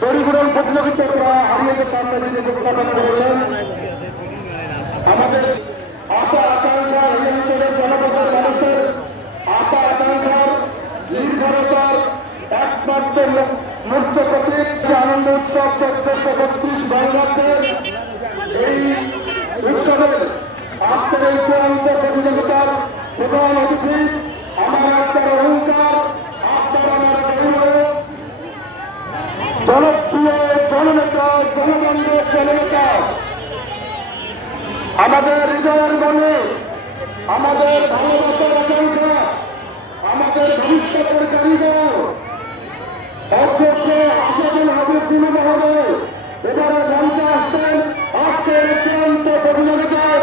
পরিপূরণ প্রতিযোগিতারা হারিয়ে সামনে যিনি উপস্থাপন করেছেন। আমাদের আশা আকাঙ্ক্ষার এই অঞ্চলের জনপদের মানুষের আশা আকাঙ্ক্ষার নির্ভরতার একমাত্র মুক্ত প্রতীক আনন্দ উৎসব চোদ্দশো বত্রিশ বঙ্গাব্দের এই উৎসবের আজকের এই চূড়ান্ত প্রতিযোগিতার প্রধান অতিথি জনপ্রিয় জননেতা জনগণের জননেতা আমাদের হৃদয়ের আমাদের ভালোবাসার আকাঙ্ক্ষা, আমাদের ভবিষ্যতের কারিগর অধ্যক্ষ আসাদুল হাবিবুল মহোদয়, এবারে মঞ্চে আসছেন আজকের চূড়ান্ত প্রতিযোগিতায়।